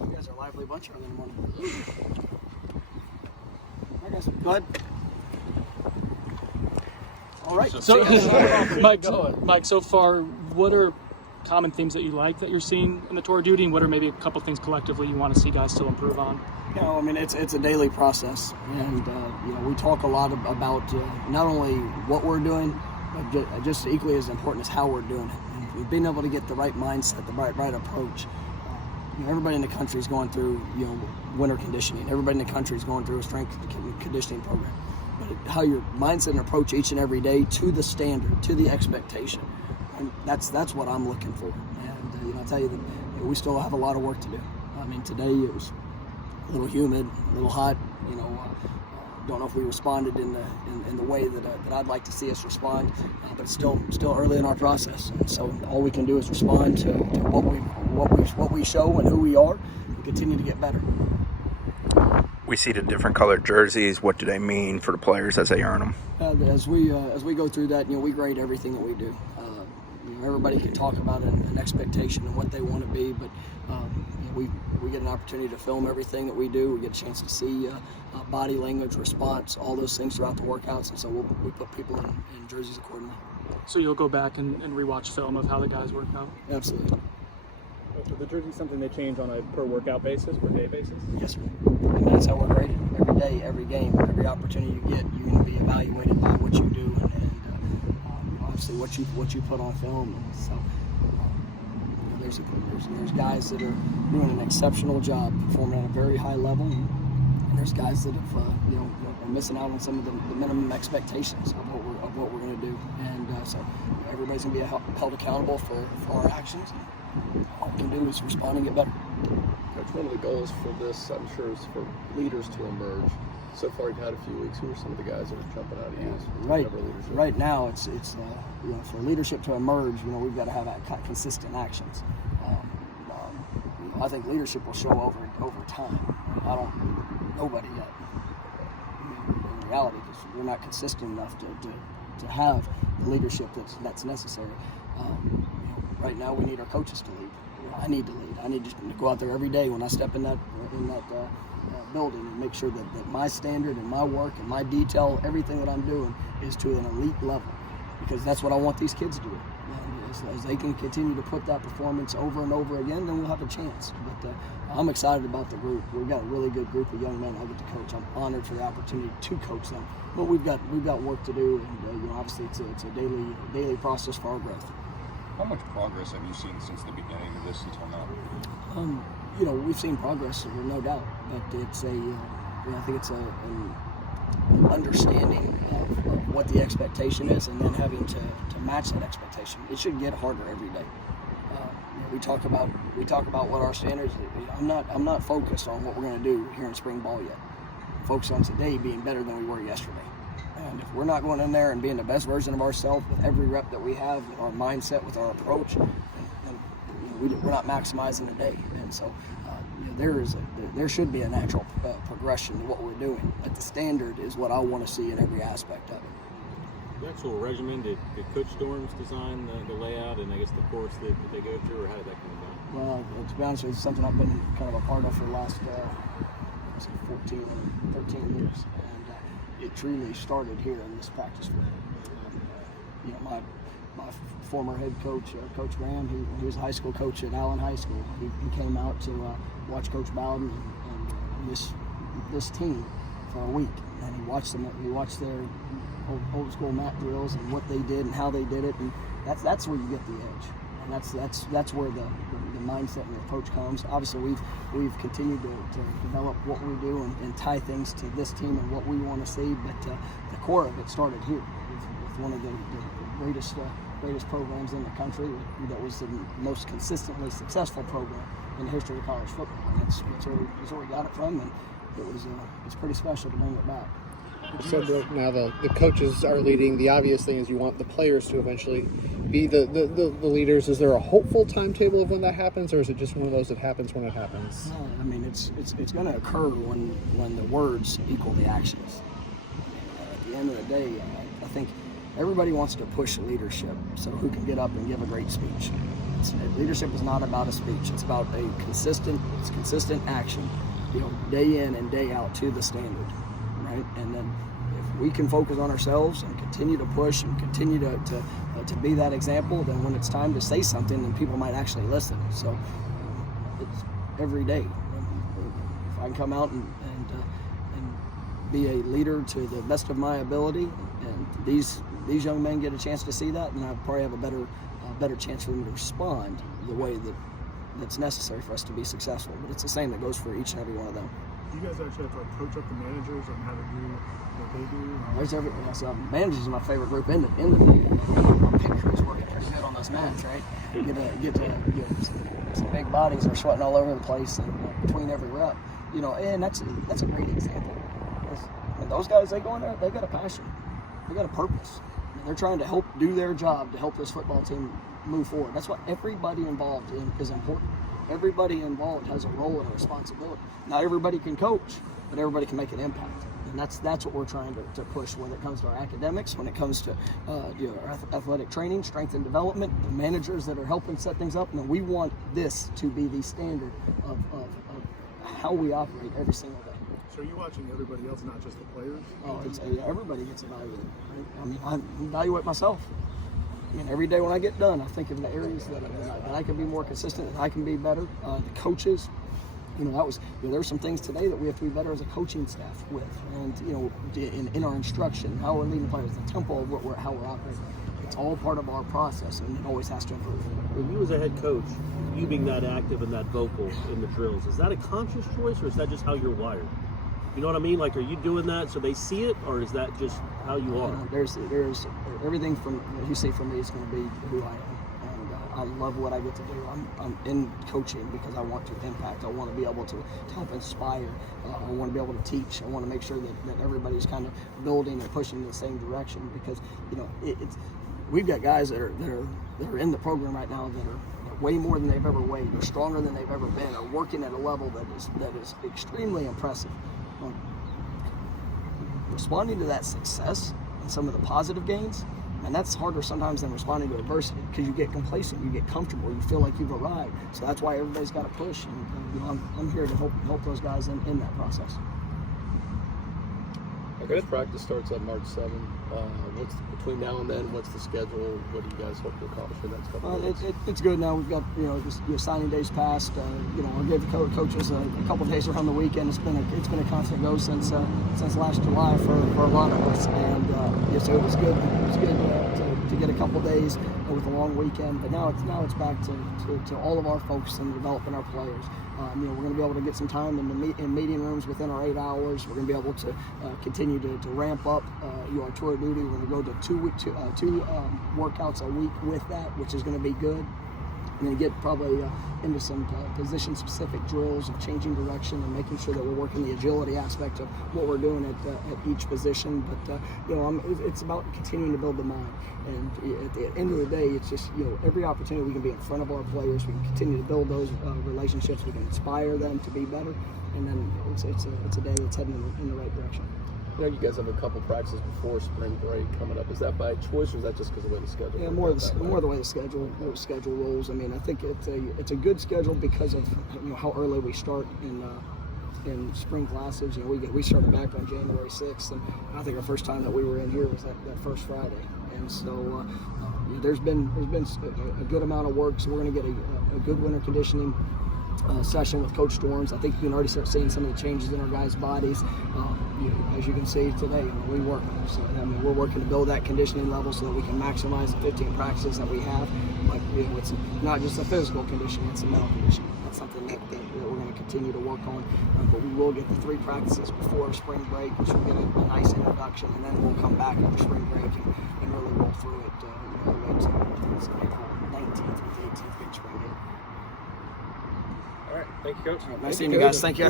You guys are a lively bunch early in the morning. All right, guys, go ahead. All right. So, Mike, so far, what are common themes that you like that you're seeing in the tour duty, and what are maybe a couple things collectively you want to see guys still improve on? You know, I mean, it's a daily process, and we talk a lot about not only what we're doing, but just equally as important as how we're doing it, and being able to get the right mindset, the right approach. Everybody in the country is going through winter conditioning. Everybody in the country is going through a strength conditioning program. But how your mindset and approach each and every day to the standard, to the expectation, and that's what I'm looking for. And I'll tell you that we still have a lot of work to do. I mean, today it was a little humid, a little hot. Don't know if we responded in the way that I'd like to see us respond, but it's still early in our process. And so all we can do is respond to what we show and who we are, and continue to get better. We see the different colored jerseys. What do they mean for the players as they earn them? As we go through that, we grade everything that we do. Everybody can talk about an expectation and what they want to be, but we get an opportunity to film everything that we do. We get a chance to see body language, response, all those things throughout the workouts, and so we put people in jerseys accordingly. So you'll go back and rewatch film of how the guys work out? Absolutely. So the jersey is something they change on a per workout basis, per day basis? Yes, sir. And that's how we're graded. Every day, every game, every opportunity you get, you're going to be evaluated by what you do and obviously what you put on film. And so there's guys that are doing an exceptional job, performing at a very high level, and there's guys that have are missing out on some of the minimum expectations of what we're going to do. And so everybody's going to be held accountable for our actions. All we can do is respond and get better. Coach, one of the goals for this, I'm sure, is for leaders to emerge. So far, you've had a few weeks. Who are some of the guys that are jumping out of you? Right now, it's for leadership to emerge. We've got to have consistent actions. I think leadership will show over time. Nobody yet. In reality, because we're not consistent enough to have the leadership that's necessary. Right now, we need our coaches to lead. I need to lead. I need to go out there every day when I step in that building and make sure that my standard and my work and my detail, everything that I'm doing, is to an elite level, because that's what I want these kids to do. And as they can continue to put that performance over and over again, then we'll have a chance. But I'm excited about the group. We've got a really good group of young men I get to coach. I'm honored for the opportunity to coach them. But we've got work to do, and obviously it's a daily process for our growth. How much progress have you seen since the beginning of this until now? We've seen progress, no doubt, but it's I think it's an understanding of what the expectation is, and then having to match that expectation. It should get harder every day. We talk about what our standards. I'm not focused on what we're going to do here in spring ball yet. I'm focused on today being better than we were yesterday. And if we're not going in there and being the best version of ourselves with every rep that we have, with our mindset, with our approach, then we're not maximizing the day. And so there should be a natural progression to what we're doing. But the standard is what I want to see in every aspect of it. The actual regimen, did Coach Storms design the layout and I guess the course that they go through, or how did that come about? Well, to be honest with you, it's something I've been kind of a part of for the last 14 or 13 years. It truly started here in this practice field. My former head coach, Coach Graham, he was a high school coach at Allen High School. He came out to watch Coach Bowden and this team for a week, and he watched their old school mat drills and what they did and how they did it, and that's where you get the edge, and that's where the mindset and the approach comes. Obviously, we've continued to develop what we do and tie things to this team and what we want to see, but the core of it started here with one of the greatest programs in the country that was the most consistently successful program in the history of college football. And that's where we got it from, and it's pretty special to bring it back. So now the coaches are leading. The obvious thing is you want the players to eventually be the leaders. Is there a hopeful timetable of when that happens, or is it just one of those that happens when it happens? I mean, it's going to occur when the words equal the actions. At the end of the day, I think everybody wants to push leadership, so who can get up and give a great speech. Leadership is not about a speech. It's about consistent action, day in and day out to the standard, right? And then if we can focus on ourselves and continue to push and continue to be that example, then when it's time to say something, then people might actually listen. So it's every day. If I can come out and be a leader to the best of my ability, and these young men get a chance to see that, then I probably have a better chance for them to respond the way that's necessary for us to be successful. But it's the same that goes for each and every one of them. You guys actually have to coach up the managers on how to do what they do? There's managers is my favorite group in the league. Our pitchers working pretty good on those mats, right? Get some big bodies are sweating all over the place and between every rep. And that's a great example. When those guys, they go in there, they got a passion, they got a purpose. They're trying to help do their job to help this football team move forward. That's what everybody involved in is important. Everybody involved has a role and a responsibility. Not everybody can coach, but everybody can make an impact. And that's what we're trying to push when it comes to our academics, when it comes to our athletic training, strength and development, the managers that are helping set things up. And we want this to be the standard of how we operate every single day. So are you watching everybody else, not just the players? Everybody gets evaluated. Right? I evaluate myself. Every day when I get done, I think of the areas that I can be more consistent, that I can be better. The coaches, there's some things today that we have to be better as a coaching staff with, and in our instruction, how we're leading players, the tempo of how we're operating. It's all part of our process, and it always has to improve. When you as a head coach, you being that active and that vocal in the drills, is that a conscious choice, or is that just how you're wired? You know what I mean? Like, are you doing that so they see it, or is that just how you are? There's everything from what you see from me is going to be who I am, and I love what I get to do. I'm in coaching because I want to impact. I want to be able to help inspire. I want to be able to teach. I want to make sure that everybody's kind of building and pushing in the same direction, because we've got guys that are in the program right now that are way more than they've ever weighed. They're stronger than they've ever been. Are working at a level that is extremely impressive. Responding to that success and some of the positive gains, and that's harder sometimes than responding to adversity, because you get complacent, you get comfortable, you feel like you've arrived. So that's why everybody's got to push, and I'm here to help those guys in that process. Okay, practice starts on March 7th. What's between now and then? What's the schedule? What do you guys hope to accomplish in the next couple of weeks? It's good now. We've got signing days passed. I gave the coaches a couple of days around the weekend. It's been a constant go since last July for a lot of us, and so it was good. It was good to get a couple of days with a long weekend. But now it's back to all of our folks and developing our players. We're going to be able to get some time in meeting rooms within our 8 hours. We're going to be able to continue to ramp up our tour of duty. We're going to go to two workouts a week with that, which is going to be good. I'm going to get probably into some position-specific drills of changing direction and making sure that we're working the agility aspect of what we're doing at each position. But it's about continuing to build the mind. And at the end of the day, it's just every opportunity we can be in front of our players, we can continue to build those relationships, we can inspire them to be better, and then it's a day that's heading in the right direction. You guys have a couple practices before spring break coming up. Is that by choice, or is that just because of the way the schedule? Yeah, more the way the schedule rolls. I mean, I think it's a good schedule because of how early we start in spring classes. We started back on January 6th, and I think our first time that we were in here was that first Friday. And so there's been a good amount of work. So we're going to get a good winter conditioning session with Coach Storms. I think you can already start seeing some of the changes in our guys' bodies. As you can see today, we work. So we're working to build that conditioning level so that we can maximize the 15 practices that we have. But it's not just a physical condition; it's a mental condition. That's something that we're going to continue to work on. But we will get the 3 practices before spring break, which will get a nice introduction, and then we'll come back after spring break and really roll through it. All the way to April 19th through the 18th, big spring game. All right, thank you, Coach. Nice seeing you guys. Thank you.